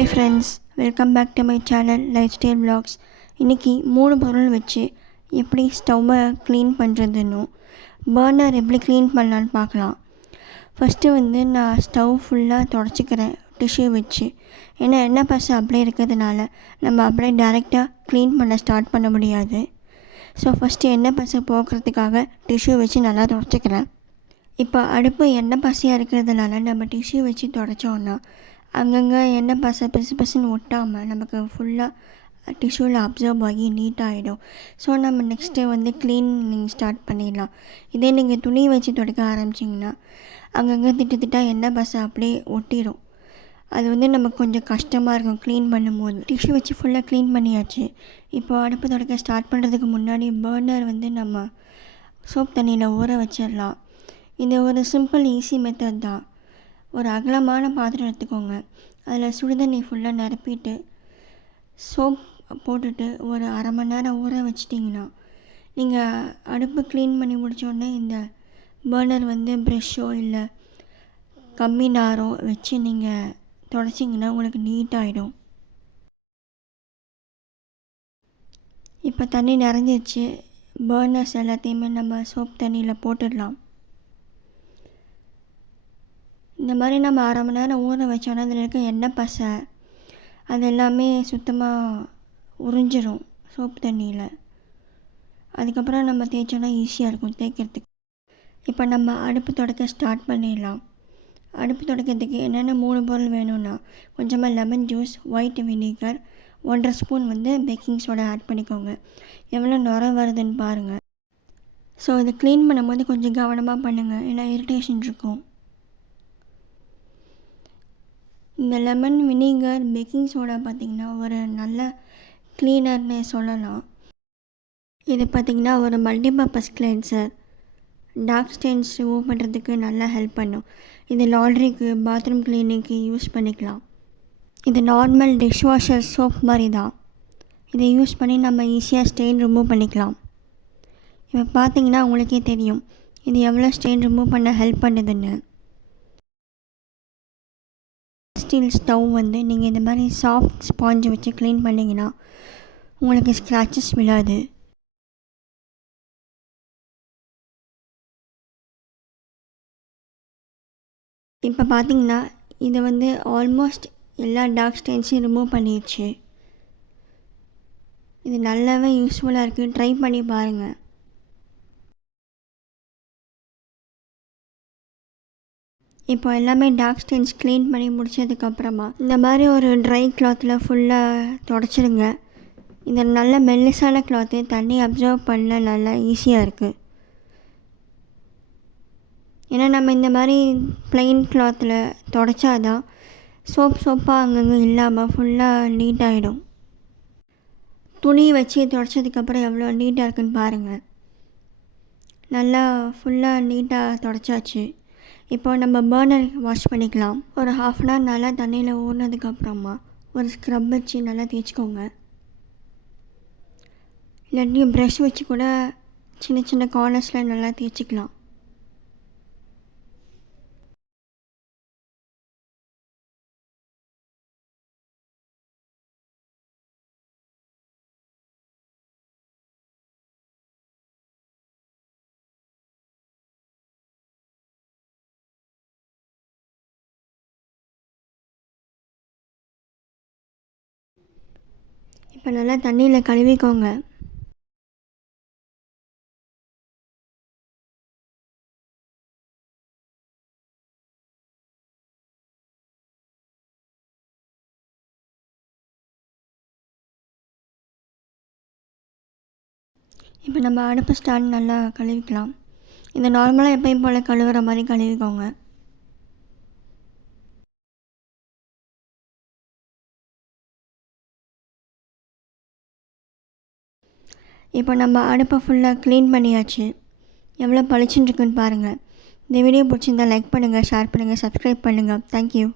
Hi friends, welcome back to my channel life style vlogs. இன்றைக்கி 3 பொருள் வச்சு எப்படி ஸ்டவ்வை க்ளீன் பண்ணுறதுன்னும் பர்னர் எப்படி க்ளீன் பண்ணலான்னு பார்க்கலாம். ஃபஸ்ட்டு நான் ஸ்டவ் ஃபுல்லாக தொடச்சிக்கிறேன் டிஷ்யூ வச்சு. ஏன்னா எண்ணெய் பசை அப்படியே இருக்கிறதுனால நம்ம அப்படியே டைரெக்டாக க்ளீன் பண்ண ஸ்டார்ட் பண்ண முடியாது. ஸோ ஃபஸ்ட்டு எண்ணெய் பசை போக்குறதுக்காக டிஷ்யூ வச்சு நல்லா தொடச்சிக்கிறேன். இப்போ அடுப்பு எண்ணெய் பசையாக இருக்கிறதுனால நம்ம டிஷ்யூ வச்சு தொடச்சோன்னா அங்கங்கே எண்ணெய் பசை பிசுன்னு ஒட்டாமல் நமக்கு ஃபுல்லாக டிஷ்யூவில் அப்சர்வ் ஆகி நீட்டாகிடும். ஸோ நம்ம நெக்ஸ்ட்டு க்ளீனிங் ஸ்டார்ட் பண்ணிடலாம். இதே நீங்கள் துணி வச்சு துடைக்க ஆரம்பிச்சிங்கன்னா அங்கங்கே திட்டாக எண்ணெய் பசை அப்படியே ஒட்டிடும். அது நமக்கு கொஞ்சம் கஷ்டமாக இருக்கும் க்ளீன் பண்ணும்போது. டிஷ்யூ வச்சு ஃபுல்லாக க்ளீன் பண்ணியாச்சு. இப்போ அடுப்பு துடைக்க ஸ்டார்ட் பண்ணுறதுக்கு முன்னாடி பர்னர் நம்ம சோப் தண்ணியில் ஊற வச்சிடலாம். இது ஒரு சிம்பிள் ஈஸி மெத்தட் தான். ஒரு அகலமான பாத்திரம் எடுத்துக்கோங்க. அதில் சுடுதண்ணி ஃபுல்லாக நிரப்பிட்டு சோப் போட்டுட்டு ஒரு அரை மணி நேரம் ஊற வச்சிட்டிங்கன்னா நீங்கள் அடுப்பு க்ளீன் பண்ணி முடித்தோடனே இந்த பர்னர் ப்ரெஷ்ஷோ இல்லை கம்மி நாரோ வச்சு நீங்கள் தொடச்சிங்கன்னா உங்களுக்கு நீட்டாகிடும். இப்போ தண்ணி நிறைஞ்சிச்சு. பர்னர்ஸ் எல்லாத்தையுமே நம்ம சோப் தண்ணியில் போட்டுடலாம். இந்த மாதிரி நம்ம அரை மணி நேரம் ஊற வச்சோன்னா அதில் இருக்க எண்ணெய் பசை அது எல்லாமே சுத்தமாக உறிஞ்சிடும் சோப்பு தண்ணியில். அதுக்கப்புறம் நம்ம தேய்ச்சோன்னா ஈஸியாக இருக்கும் தேய்க்கிறதுக்கு. இப்போ நம்ம அடுப்பு துடைக்க ஸ்டார்ட் பண்ணிடலாம். அடுப்பு துடைக்கிறதுக்கு என்னென்ன 3 பொருள் வேணும்னா கொஞ்சமாக lemon juice, white vinegar, 1.5 spoon baking soda add பண்ணிக்கோங்க. எவ்வளோ நுர வருதுன்னு பாருங்கள். ஸோ இது க்ளீன் பண்ணும்போது கொஞ்சம் கவனமாக பண்ணுங்கள், ஏன்னா இரிட்டேஷன் இருக்கும். இந்த லெமன் வினிகர் பேக்கிங் சோடா பார்த்திங்கன்னா ஒரு நல்ல க்ளீனர்னே சொல்லலாம். இது பார்த்திங்கன்னா ஒரு multipurpose cleanser. Dark stains remove பண்ணுறதுக்கு நல்லா ஹெல்ப் பண்ணும். இது லாண்ட்ரிக்கு, பாத்ரூம் க்ளீனிங்க்கு யூஸ் பண்ணிக்கலாம். இது நார்மல் டிஷ்வாஷர் சோப் மாதிரி தான். இதை யூஸ் பண்ணி நம்ம ஈஸியாக ஸ்டெயின் ரிமூவ் பண்ணிக்கலாம். இப்போ பார்த்திங்கன்னா உங்களுக்கே தெரியும் இது எவ்வளோ ஸ்டெயின் ரிமூவ் பண்ண ஹெல்ப் பண்ணுதுன்னு. ஸ்டீல் ஸ்டவ் நீங்கள் இந்த மாதிரி சாஃப்ட் ஸ்பாஞ்சு வச்சு க்ளீன் பண்ணிங்கன்னா உங்களுக்கு ஸ்க்ராச்சஸ் விழாது. இப்போ பார்த்தீங்கன்னா இது ஆல்மோஸ்ட் எல்லா டார்க் ஸ்டெயின்ஸையும் ரிமூவ் பண்ணிடுச்சு. இது நல்லாவே யூஸ்ஃபுல்லாக இருக்குது. ட்ரை பண்ணி பாருங்கள். இப்போ எல்லாமே டார்க் ஸ்டெயின்ஸ் க்ளீன் பண்ணி முடித்ததுக்கப்புறமா இந்த மாதிரி ஒரு ட்ரை கிளாத்தில் ஃபுல்லாக தொடச்சிடுங்க. இந்த நல்ல மெல்லிசான கிளாத்து தண்ணி அப்சர்வ் பண்ண நல்லா ஈஸியாக இருக்குது. ஏன்னா நம்ம இந்த மாதிரி ப்ளெயின் கிளாத்தில் தொடச்சாதான் சோப்பாக அங்கங்கே இல்லாமல் ஃபுல்லாக நீட்டாகிடும். துணி வச்சு தொடச்சதுக்கப்புறம் எவ்வளோ நீட்டாக இருக்குன்னு பாருங்கள். நல்லா ஃபுல்லாக நீட்டாக தொடச்சாச்சு. இப்போ நம்ம பர்னர் வாஷ் பண்ணிக்கலாம். ஒரு 1/2 அன் ஹவர் நல்லா தண்ணியில் ஊறினதுக்கப்புறமா ஒரு ஸ்க்ரப் வச்சு நல்லா தேய்ச்சிக்கோங்க. இல்லாட்டி ப்ரஷ் வச்சு கூட சின்ன சின்ன கார்னர்ஸில் நல்லா தேய்ச்சிக்கலாம். இப்போ நல்லா தண்ணியில் கழுவிக்கோங்க. இப்போ நம்ம அடுப்பு ஸ்டாண்ட் நல்லா கழுவிக்கலாம். இதை நார்மலாக எப்பயும் போல் கழுவுற மாதிரி கழுவிக்கோங்க. இப்போ நம்ம அடுப்பை ஃபுல்லாக க்ளீன் பண்ணியாச்சு. எவ்வளோ பளிச்சுன்னு இருக்குன்னு பாருங்கள். இந்த வீடியோ பிடிச்சிருந்தால் லைக் பண்ணுங்கள், ஷேர் பண்ணுங்கள், சப்ஸ்கிரைப் பண்ணுங்கள். தேங்க்யூ.